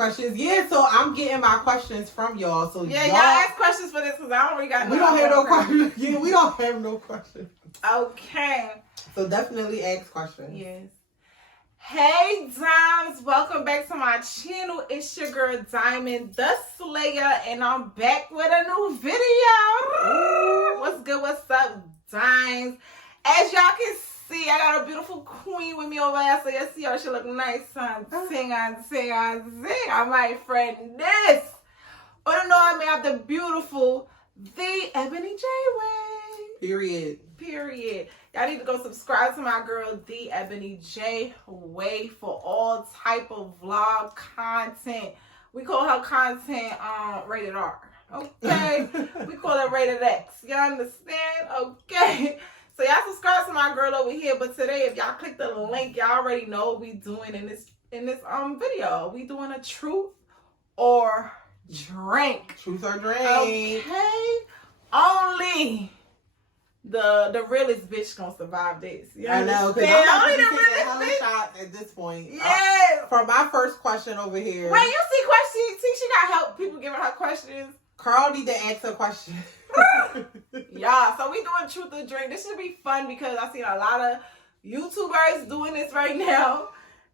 questions. Yeah, so I'm getting my questions from y'all. So yeah, y'all ask questions for this because I don't really got. We don't have no questions. Yeah, we don't have no questions. Okay. So definitely ask questions. Yes. Hey Dimes, welcome back to my channel. It's your girl Diamond the Slayer, and I'm back with a new video. Ooh. What's good? What's up, Dimes? As y'all can see, I got a beautiful queen with me over there. So you see her, she look nice. Sing on. My friend this. Oh no, I may have the beautiful TheeEbonyjae way. Period. Y'all need to go subscribe to my girl TheeEbonyjae way for all type of vlog content. We call her content rated R. Okay? We call it rated X. Y'all understand? Okay. So y'all subscribe to my girl over here. But today, if y'all click the link, y'all already know what we doing in this video. We doing a truth or drink. Truth or drink. Okay. Only the realest bitch gonna survive this. I know, because I'm taking hella shots at this point. Yes. For my first question over here. Wait, you see questions? See, she got help people giving her questions. Carl need to ask a question. Yeah, so we doing truth or drink. This should be fun because I seen a lot of YouTubers doing this right now.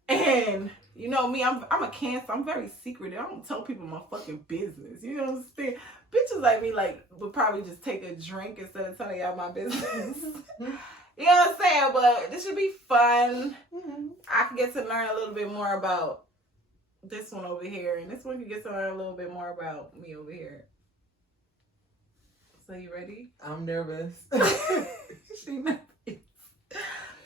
And you know me, I'm a Cancer. I'm very secretive. I don't tell people my fucking business. You know what I'm saying? Bitches like me would probably just take a drink instead of telling y'all my business. You know what I'm saying? But this should be fun. I can get to learn a little bit more about this one over here, and this one can get to learn a little bit more about me over here. So you ready? I'm nervous. She nervous.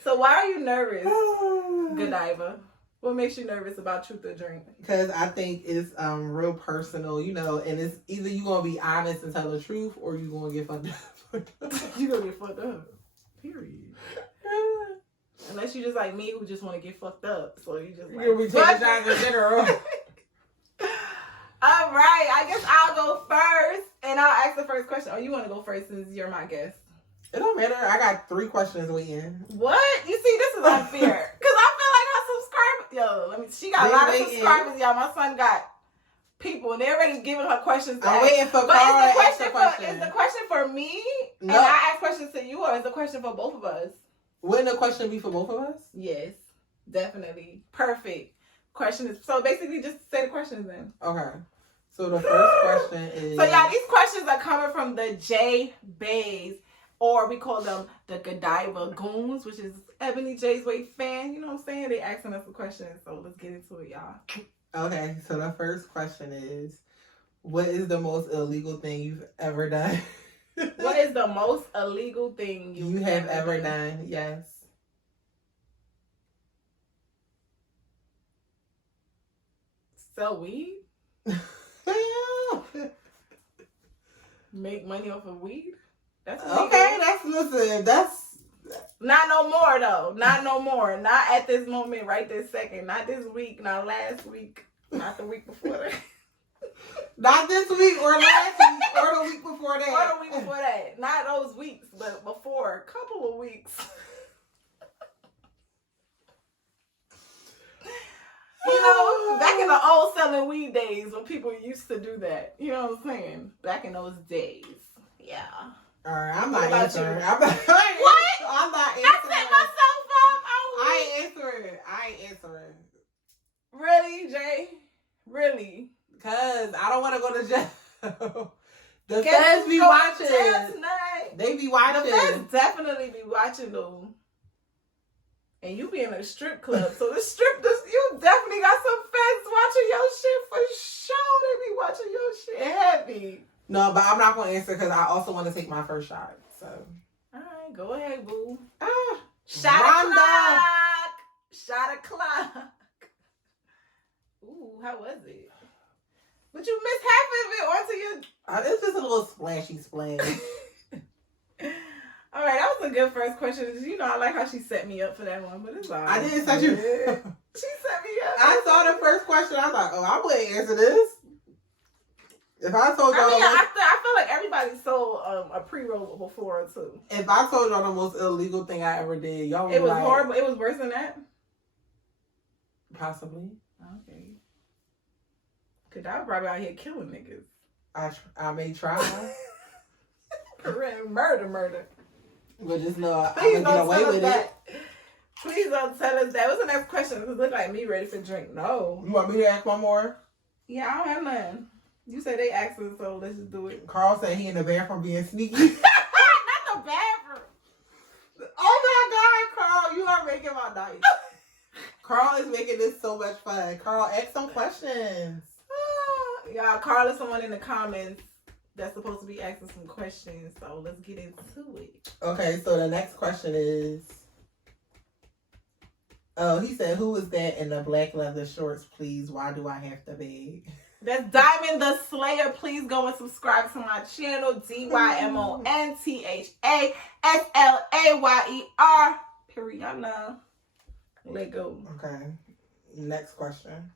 So why are you nervous, Godiva? What makes you nervous about truth or drink? Because I think it's real personal, you know, and it's either you gonna be honest and tell the truth, or you gonna get fucked up. You gonna get fucked up. Period. Unless you just like me, who just want to get fucked up, so you just like. You'll be taking shots in general. All right, I guess I'll go first, and I'll ask the first question. Oh, you want to go first since you're my guest? It don't matter. I got 3 questions waiting. What? You see, this is unfair. Because I feel like her subscribers... Yo, she got a lot of subscribers, y'all. My son got people, and they're already giving her questions. I'm waiting for Carl to ask the question. Is the question for me? No. And I ask questions to you, or is the question for both of us? Wouldn't the question be for both of us? Yes, definitely. Perfect. Question is... So basically, just say the questions then. Okay. So the first question is... So, y'all, these questions are coming from the J Bays. Or we call them the Godiva Goons, which is Ebonyjae's way fan. You know what I'm saying? They asking us the questions. So let's get into it, y'all. Okay, so the first question is, what is the most illegal thing you've ever done? What is the most illegal thing you have ever done? Yes. Sell weed? Make money off of weed? That's illegal. Okay, that's not no more though. Not no more. Not at this moment, right this second. Not this week. Not last week. Not the week before that. Not this week or last week or the week before that. Or the week before that. Not those weeks, but before a couple of weeks. You know, back in the old selling weed days when people used to do that. You know what I'm saying? Back in those days. Yeah. All right, I'm not answering. What? I'm not answering. I set myself up. I ain't answering. Really, Jay? Really? Because I don't want to go to jail. The feds be watching. They be watching. The feds definitely be watching, though. And you be in a strip club. So you definitely got some feds watching your shit for sure. They be watching your shit heavy. No, but I'm not going to answer because I also want to take my first shot. So. All right, go ahead, boo. Shot o'clock. Ooh, how was it? But you missed half of it onto your... It's just a little splashy splash. All right, that was a good first question. You know, I like how she set me up for that one, but it's all right. I didn't set you up. She set me up. I saw the first question. I was like, oh, I wouldn't answer this. If I told y'all... I feel like everybody sold a pre-roll before, too. If I told y'all the most illegal thing I ever did, y'all would It was horrible. It was worse than that? Possibly. Okay. Cause I probably out here killing niggas. I may try. Murder. But just know I'm Please gonna get don't away tell us with that. it. Please don't tell us that. What's the next question? Because look like me ready for drink. No. You want me to ask one more? Yeah, I don't have none. You said they asked us, so let's just do it. Carl said he in the bathroom being sneaky. Not the bathroom. Oh my God, Carl, you are making my night. Carl is making this so much fun. Carl, ask some questions. Y'all, Carl is someone in the comments that's supposed to be asking some questions, so let's get into it. Okay, so the next question is... Oh, he said, who is that in the black leather shorts, please? Why do I have to beg? That's Diamond the Slayer. Please go and subscribe to my channel. DYMONTHASLAYER. Periana. Let go. Okay. Next question.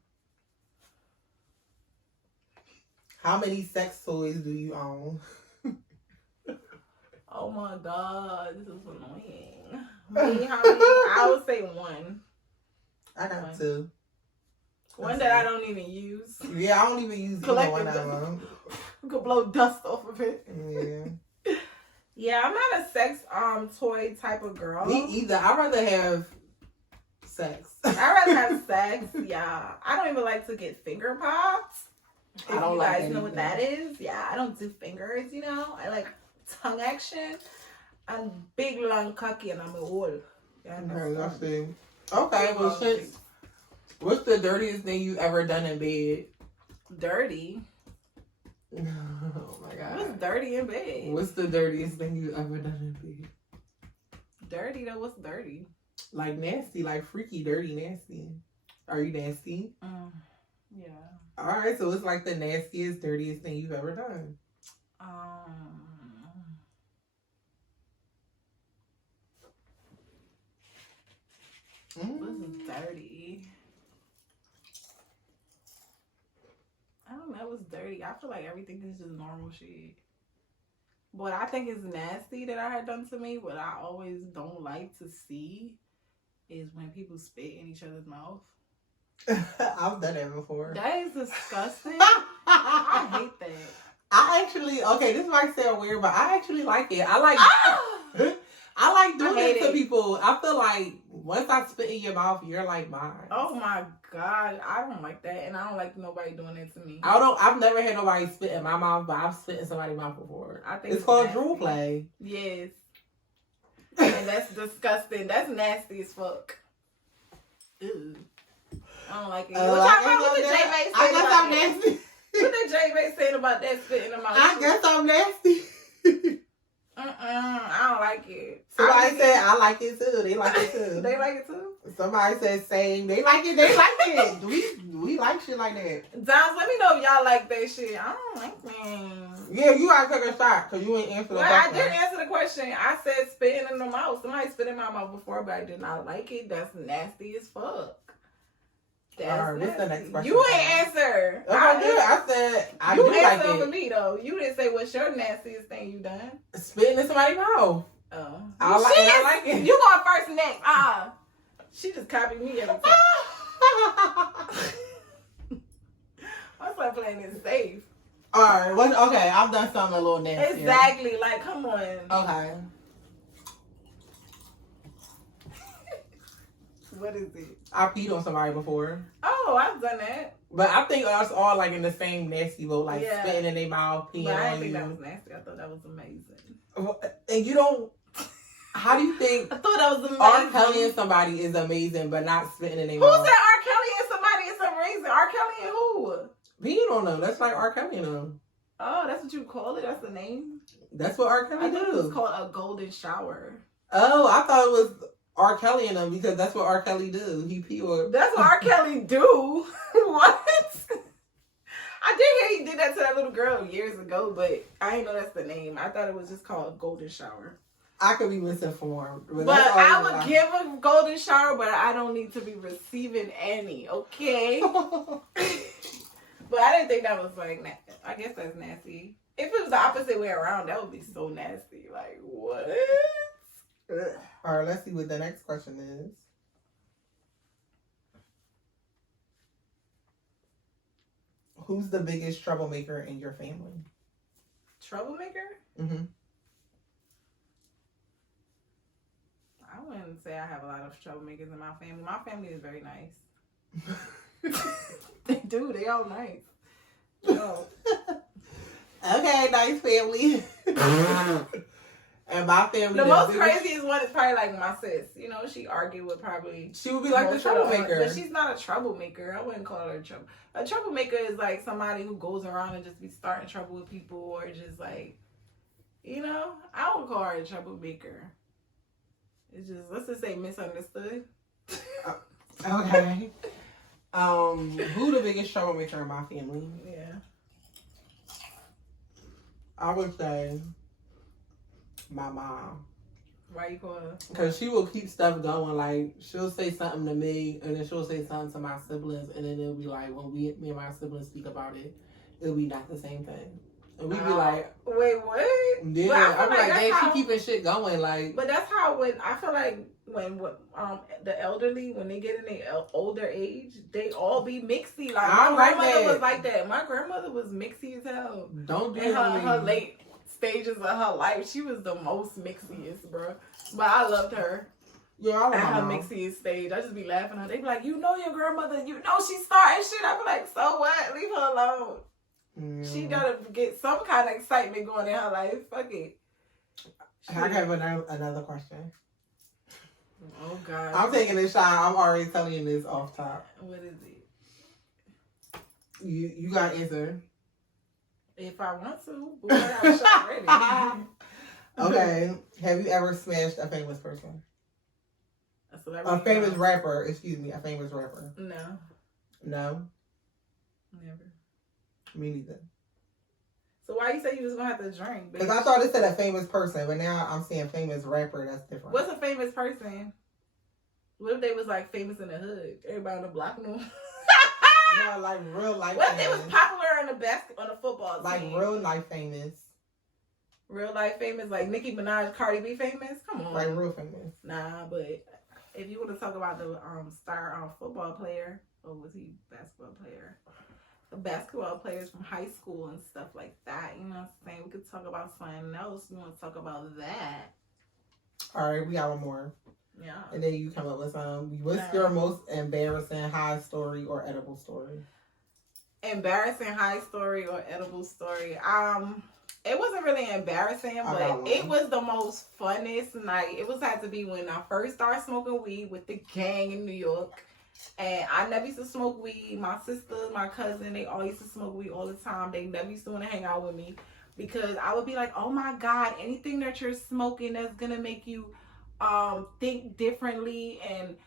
How many sex toys do you own? Oh my God. This is annoying. Me, how many? I would say one. I got two. One that I don't even use. Yeah, I don't even use either one of them. You could blow dust off of it. Yeah. Yeah, I'm not a sex toy type of girl. Me either. I'd rather have sex. I'd rather have sex. Yeah. I don't even like to get finger pops. If I don't you like guys that know what either. that is. Yeah, I don't do fingers, you know. I like tongue action. I'm big, long, cocky, and I'm a whole. Yeah, Okay, let's see. Okay, well, since... What's the dirtiest thing you ever done in bed? Dirty? Oh my God. What's dirty in bed? What's the dirtiest thing you ever done in bed? Dirty though? What's dirty? Like nasty, like freaky, dirty, nasty. Are you nasty? Yeah. Alright, so it's like the nastiest, dirtiest thing you've ever done. This is dirty. I don't know what's dirty. I feel like everything is just normal shit. What I think is nasty that I had done to me, what I always don't like to see, is when people spit in each other's mouth. I've done it before. That is disgusting. I hate that. I actually, okay, this might sound weird, but I actually like it. I like I like doing it to people. I feel like once I spit in your mouth, you're like mine. Oh my God. I don't like that. And I don't like nobody doing that to me. I've never had nobody spit in my mouth, but I've spit in somebody's mouth before. I think it's called nasty. drool play. Yes. And that's disgusting. That's nasty as fuck. Ew. I don't like it. What I'm nasty. What did J-Bay saying about that spit in the mouth? I guess I'm nasty. I don't like it. Somebody said I like it too. They like it too. They like it too? Somebody said same. They like it. They like it. We like shit like that. Dons, let me know if y'all like that shit. I don't like that. Yeah, you gotta take a shot because you ain't answer the question. I didn't answer the question. I said spitting in the mouth. Somebody spit in my mouth before, but I did not like it. That's nasty as fuck. Alright, what's the next question? You ain't answer. I did. I said I you do like answered it. for me though. You didn't say what's your nastiest thing you done. Spitting in somebody's mouth. Oh, I like it. You going first next. She just copied me every time. I start playing it safe. Alright, okay, I've done something a little nasty. Exactly. Like, come on. Okay. What is it? I peed on somebody before. Oh, I've done that. But I think us all like in the same nasty boat, like Yeah. spitting in their mouth, peeing But I on didn't think you. that was nasty. I thought that was amazing. And you don't. How do you think I thought that was amazing. R. Kelly and somebody is amazing, but not spitting in their Who mouth? said R. Kelly and somebody is amazing? R. Kelly and who? Peeing on them. That's like R. Kelly and them. Oh, that's what you call it? That's the name? That's what R. I Kelly thought it was do. called a golden shower. Oh, I thought it was R. Kelly and them because that's what R. Kelly do. He pee on. That's what R. Kelly do. What? I did hear he did that to that little girl years ago, but I didn't know that's the name. I thought it was just called golden shower. I could be misinformed. But that's all I would give a golden shower, but I don't need to be receiving any, okay? But I didn't think that was like, I guess that's nasty. If it was the opposite way around, that would be so nasty. Like, what? Ugh. All right, let's see what the next question is. Who's the biggest troublemaker in your family? Troublemaker? Mm-hmm. I wouldn't say I have a lot of troublemakers in my family. My family is very nice. They do. They all nice. No. Okay, nice family. And my family. The most craziest one is probably like my sis. You know, she argued with probably. She would be like the troublemaker. But she's not a troublemaker. I wouldn't call her a trouble. A troublemaker is like somebody who goes around and just be starting trouble with people, or just like, you know, I wouldn't call her a troublemaker. It's just, let's just say misunderstood. Okay. Who the biggest troublemaker in my family? Yeah. I would say my mom. Why you call her? Because she will keep stuff going. Like, she'll say something to me, and then she'll say something to my siblings, and then it'll be like, when me and my siblings speak about it, it'll be not the same thing. And we be like, wait, what? Yeah, I'm like, dang, she keeping shit going. Like, but that's how I feel like when the elderly, when they get in their older age, they all be mixy. Like, my grandmother was like that. My grandmother was mixy as hell. Don't do in her late stages of her life, she was the most mixiest, bro. But I loved her. Yeah, I at her mixiest stage. I just be laughing at her. They be like, you know your grandmother, you know she's starting shit. I be like, so what? Leave her alone. Yeah. She gotta get some kind of excitement going in her life. Fuck it. I have another question. Oh God. I'm taking a shot. I'm already telling you this off top. What is it? You gotta answer. If I want to, but I have a shot ready. Okay. Have you ever smashed a famous person? A famous rapper. Excuse me. A famous rapper. No. No? Never. Me neither. So why you say you was gonna have to drink? Because I thought it said a famous person, but now I'm saying famous rapper. That's different. What's a famous person? What if they was like famous in the hood? Everybody on the block knew. No, like real life. What if they was popular on the football team? Like real life famous. Real life famous, like Nicki Minaj, Cardi B famous? Come on. Like real famous. Nah, but if you want to talk about the star football player, or was he basketball player? The basketball players from high school and stuff like that. You know what I'm saying? We could talk about something else. You want to talk about that? All right, we got one more. Yeah. And then you come up with some. What's your most embarrassing high story or edible story? Embarrassing high story or edible story? It wasn't really embarrassing, but it was the most funnest night. It had to be when I first started smoking weed with the gang in New York. And I never used to smoke weed. My sister, my cousin, they all used to smoke weed all the time. They never used to want to hang out with me because I would be like, oh my God, anything that you're smoking that's going to make you think differently and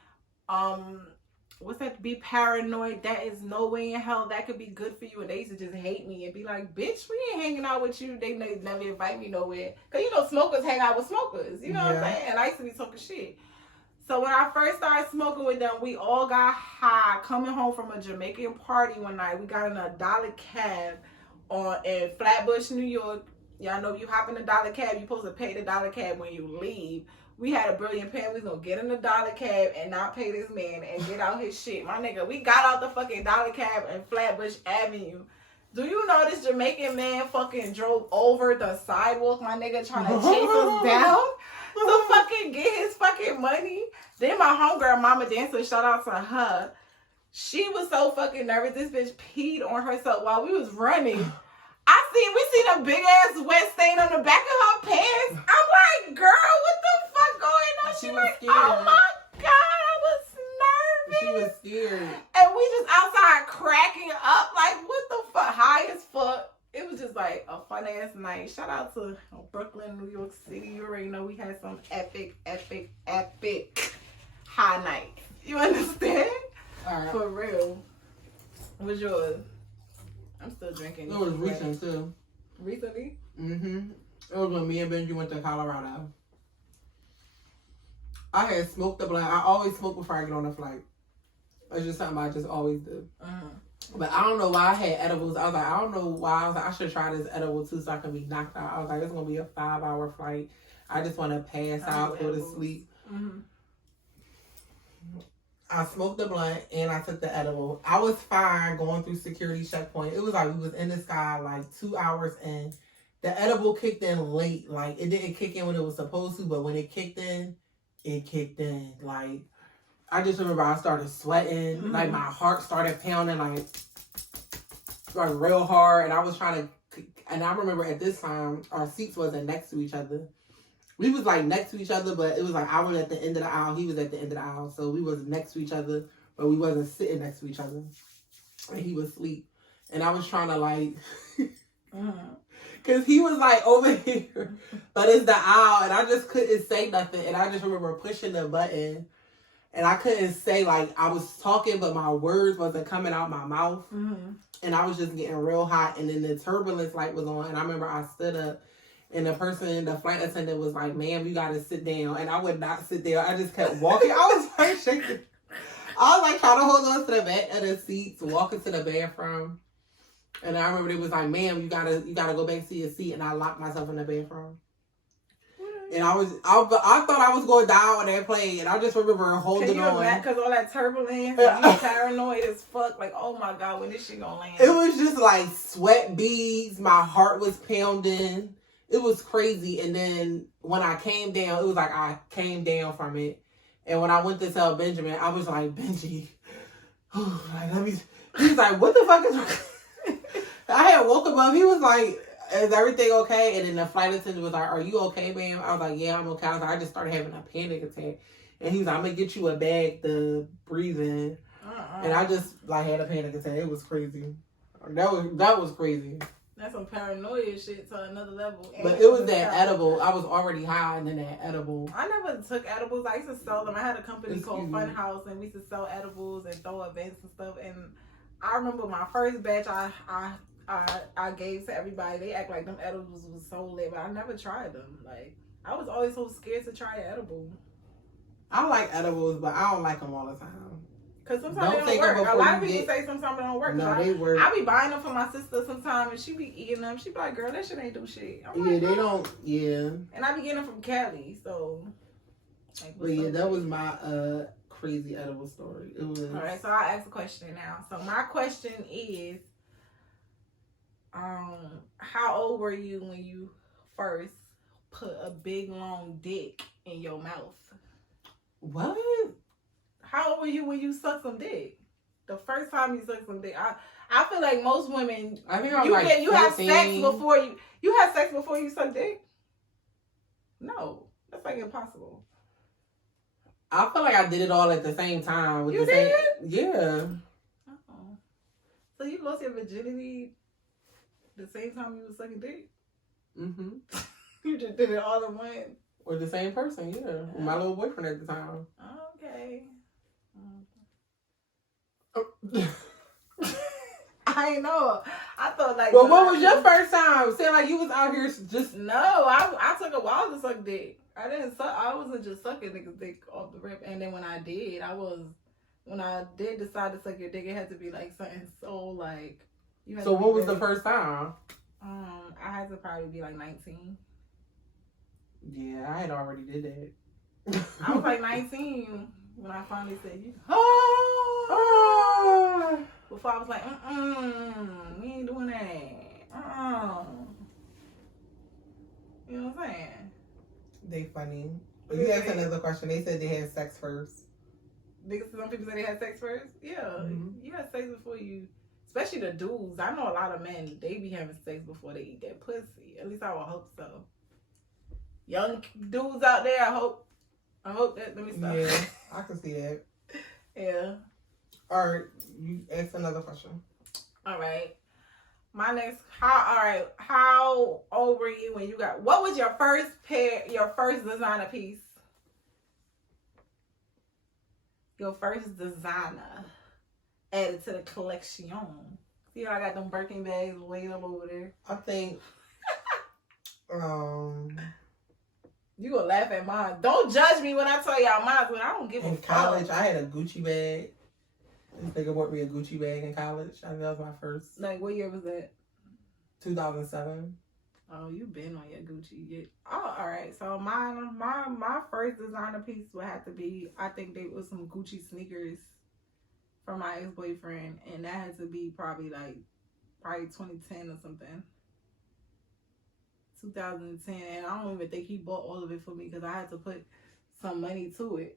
be paranoid, that is no way in hell that could be good for you. And they used to just hate me and be like, bitch, we ain't hanging out with you. They never invite me nowhere. Because, you know, smokers hang out with smokers. You know what I'm saying? And I used to be talking shit. So when I first started smoking with them, we all got high coming home from a Jamaican party one night. We got in a dollar cab in Flatbush, New York. Y'all know you hop in the dollar cab, you're supposed to pay the dollar cab when you leave. We had a brilliant plan. We was gonna get in the dollar cab and not pay this man and get out his shit. My nigga, we got out the fucking dollar cab in Flatbush Avenue. Do you know this Jamaican man fucking drove over the sidewalk, my nigga, trying to chase us down to fucking get his fucking money? Then my homegirl, Mama Dancer, shout out to her. She was so fucking nervous. This bitch peed on herself while we was running. We seen a big ass wet stain on the back of her pants. I'm like, girl, what the fuck going on? She was scared. Oh my God, I was nervous. She was scared. And we just outside cracking up, like, what the fuck? High as fuck. It was just like a fun ass night. Shout out to Brooklyn, New York City. You already know we had some epic high nights. You understand? All right. For real. What's yours? I'm still drinking. It was recent too. Recently? Mm-hmm. It was when me and Benji went to Colorado. I had smoked the blunt. I always smoke before I get on a flight. It's just something I just always do. But I don't know why I had edibles. I was like, I don't know why. I was like, I should try this edible too so I can be knocked out. I was like, it's going to be a 5-hour flight. I just want to pass out, go to sleep. I smoked the blunt and I took the edible. I was fine going through security checkpoint. It was like we was in the sky like 2 hours in. The edible kicked in late. Like, it didn't kick in when it was supposed to, but when it kicked in, it kicked in. Like, I just remember I started sweating. Mm-hmm. Like, my heart started pounding like real hard. And I was trying to, and I remember at this time, our seats wasn't next to each other. We was like next to each other, but it was like I was at the end of the aisle. He was at the end of the aisle. So we was next to each other, but we wasn't sitting next to each other. And he was asleep. And I was trying to like, because he was like over here, but it's the aisle. And I just couldn't say nothing. And I just remember pushing the button. And I couldn't say, like, I was talking, but my words wasn't coming out my mouth. Mm-hmm. And I was just getting real hot. And then the turbulence light was on. And I remember I stood up. And the flight attendant was like, ma'am, you got to sit down. And I would not sit down. I just kept walking. I was like shaking. I was like trying to hold on to the back of the seats, walking to the bathroom. And I remember it was like, ma'am, you gotta go back to your seat. And I locked myself in the bathroom. And I thought I was going down on that plane. And I just remember holding on. Because all that turbulence, you paranoid as fuck. Like, oh my God, when this shit gonna land? It was just like sweat beads. My heart was pounding. It was crazy. And then when I came down, it was like I came down from it. And when I went to tell Benjamin, I was like, Benji, he was like, what the fuck is wrong? I had woke him up. He was like, is everything okay? And then the flight attendant was like, are you okay, ma'am? I was like, yeah, I'm okay. I was like, I just started having a panic attack. And he was like, I'm going to get you a bag to breathe in. And I just like had a panic attack. It was crazy. That was crazy. That's some paranoia shit to another level. But it was that edible. I was already high, and then that edible. I never took edibles. I used to sell them. I had a company called Fun House, and we used to sell edibles and throw events and stuff. And I remember my first batch I gave to everybody. They act like them edibles was so lit, but I never tried them. Like, I was always so scared to try an edible. I like edibles, but I don't like them all the time. Because sometimes they don't work. A lot of people say sometimes they don't work. No, they work. I be buying them for my sister sometimes, and she be eating them. She be like, girl, that shit ain't do shit. I'm like, they don't, yeah. And I be getting them from Cali, so. Like, but yeah, that was my crazy edible story. It was. All right, so I'll ask a question now. So my question is, how old were you when you first put a big, long dick in your mouth? What? How old were you when you sucked some dick? The first time you sucked some dick. I feel like most women. I think you have sex before you have sex before you suck dick. No, that's like impossible. I feel like I did it all at the same time. You did? Yeah. So you lost your virginity the same time you was sucking dick? Mm-hmm. You just did it all in one. With the same person, yeah. With my little boyfriend at the time. Okay. I know. I thought like. Well, what was your first time? Saying like you was out here just. No, I took a while to suck dick. I wasn't just sucking niggas' dick off the rip. And then when I did decide to suck your dick, it had to be like something so like. So what was the first time? I had to probably be like 19. Yeah, I had already did that. I was like 19 when I finally said you. Before I was like, we ain't doing that. You know what I'm saying? They funny. But you asked another question. They said they had sex first. Some people say they had sex first. Yeah, you had sex before you. Especially the dudes. I know a lot of men. They be having sex before they eat that pussy. At least I would hope so. Young dudes out there, I hope that. Let me stop. Yeah, I can see that. Yeah. All right, you ask another question. All right. My next. How old were you when you got? What was your first designer piece? Your first designer added to the collection. See how I got them Birkin bags laid up over there? I think. You gonna laugh at mine. Don't judge me when I tell y'all mine, but I don't give a fuck. In college, I had a Gucci bag. This nigga bought me a Gucci bag in college. I think that was my first. Like, what year was that? 2007. Oh, you been on your Gucci. Oh, all right. So my first designer piece would have to be, I think they was some Gucci sneakers from my ex-boyfriend, and that had to be probably 2010 or something. 2010, and I don't even think he bought all of it for me because I had to put some money to it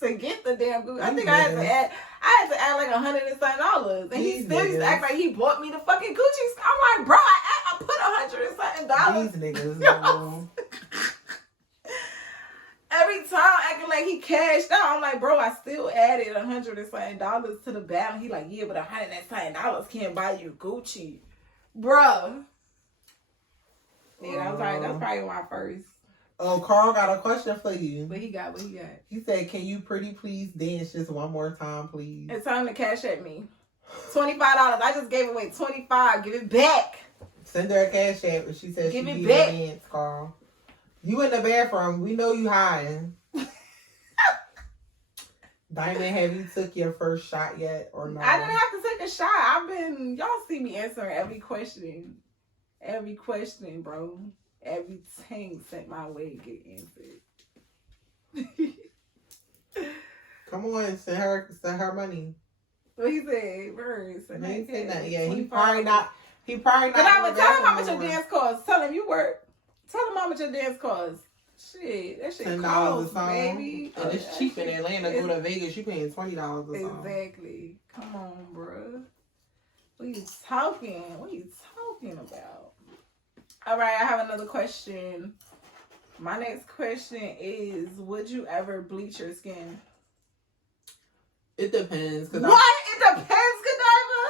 to get the damn Gucci. I think I had to add like $100 and something, and he still used to act like he bought me the fucking Gucci. I'm like, bro, I put $100 and something. These niggas, no. Every time acting like he cashed out, I'm like, bro, I still added $100 and something to the balance. He like, yeah, but $100 and something can't buy you Gucci, bruh. Yeah, that's probably my first. Oh, Carl got a question for you. What he got? He said, can you pretty please dance just one more time, please? It's time to cash at me. $25. I just gave away $25. Give it back. Send her a cash app, and she said give she it needs back. a dance, Carl. You in the bathroom. We know you hiding. Diamond, have you took your first shot yet or not? I didn't have to take a shot. Y'all see me answering every question. Every question, bro. Everything sent my way get answered. Come on, send her money. What he said, bird. He ain't say nothing. Yeah, he probably not. But I would tell him how much your dance costs. Tell him you work. Tell him how much your dance costs. Shit, that shit costs, baby. And it's cheap in Atlanta. Go to Vegas, you paying $20 a song. Exactly. Come on, bro. What you talking? What you talking about? All right, I have another question. My next question is, would you ever bleach your skin? It depends. What? It depends, Godiva?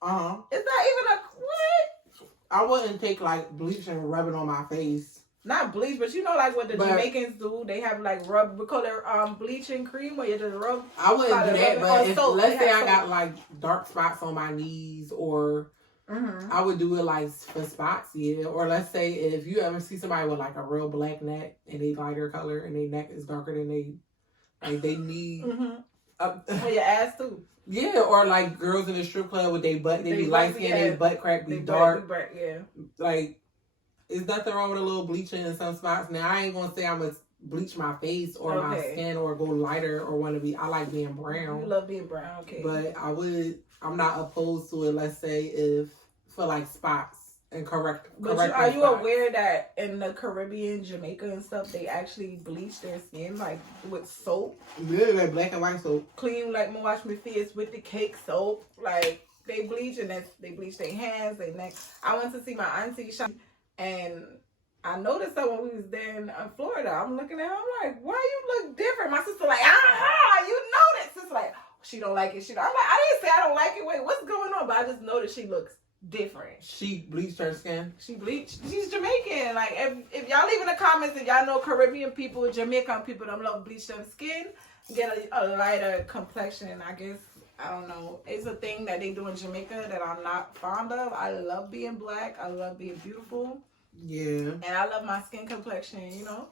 Uh-huh. It's not even a what? I wouldn't take like bleach and rub it on my face. Not bleach, but you know like what the Jamaicans do? They have like rub, we call it bleaching cream where you just rub. I wouldn't do that, but if, let's say I soap. got like dark spots on my knees or I would do it like for spots, yeah. Or let's say if you ever see somebody with like a real black neck and they lighter color and their neck is darker than they need. For your ass too. Yeah, or like girls in the strip club with their butt, they be light skin, their butt crack be dark. Yeah. Like, there's nothing wrong with a little bleaching in some spots. Now, I ain't gonna say I'm gonna bleach my face or my skin or go lighter or want to be. I like being brown. You love being brown, okay. But I'm not opposed to it, let's say, if for like spots and correct. But are you aware that in the Caribbean, Jamaica and stuff, they actually bleach their skin like with soap? Yeah, like black and white soap. Clean like my wash my face with the cake soap. Like they bleach and they bleach their hands, their neck. I went to see my auntie shop and I noticed that when we was there in Florida, I'm looking at her, I'm like, why you look different? My sister like, you noticed. It's like, she don't like it. I'm like, I didn't say I don't like it. Wait, what's going on? But I just noticed she looks different. She bleached her skin. She bleached. She's Jamaican. Like if y'all leave in the comments if y'all know Caribbean people, Jamaican people that love bleach their skin, get a lighter complexion. I guess I don't know. It's a thing that they do in Jamaica that I'm not fond of. I love being black. I love being beautiful. Yeah. And I love my skin complexion. You know.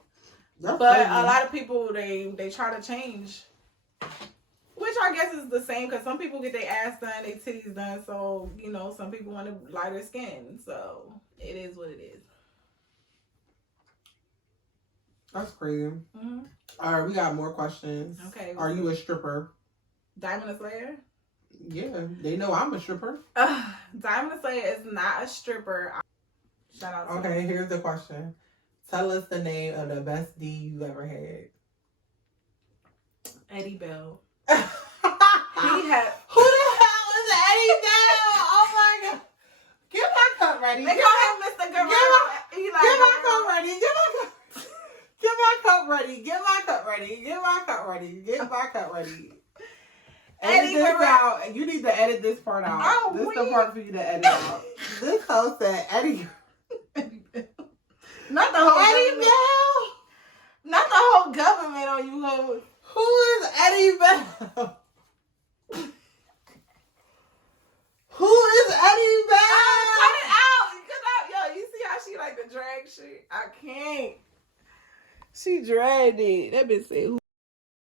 That's but crazy. A lot of people they try to change. Which I guess is the same because some people get their ass done, their titties done. So, you know, some people want a lighter skin. So, it is what it is. That's crazy. All right, we got more questions. Okay. Are you a stripper? Diamond Slayer? Yeah, they know I'm a stripper. Diamond Slayer is not a stripper. Shout out to Okay, here's the question. Tell us the name of the best D you've ever had. Eddie Bell. Who the hell is Eddie Bell? Oh my god! Get my cup ready. They call him Mr. Guerrero. Get my cup ready. Get my cup ready. Get my cup ready. Get my cup ready. Get my cup ready. Edit this out. You need to edit this part out. Oh, this is the part for you to edit out. This host said Eddie. Not the whole Eddie Bell. Not the whole government on you hoes. Who is Eddie Bell? Who is Eddie Bell? Cut it out. Yo, you see how she like to drag shit? I can't. She dragged it. That bitch said,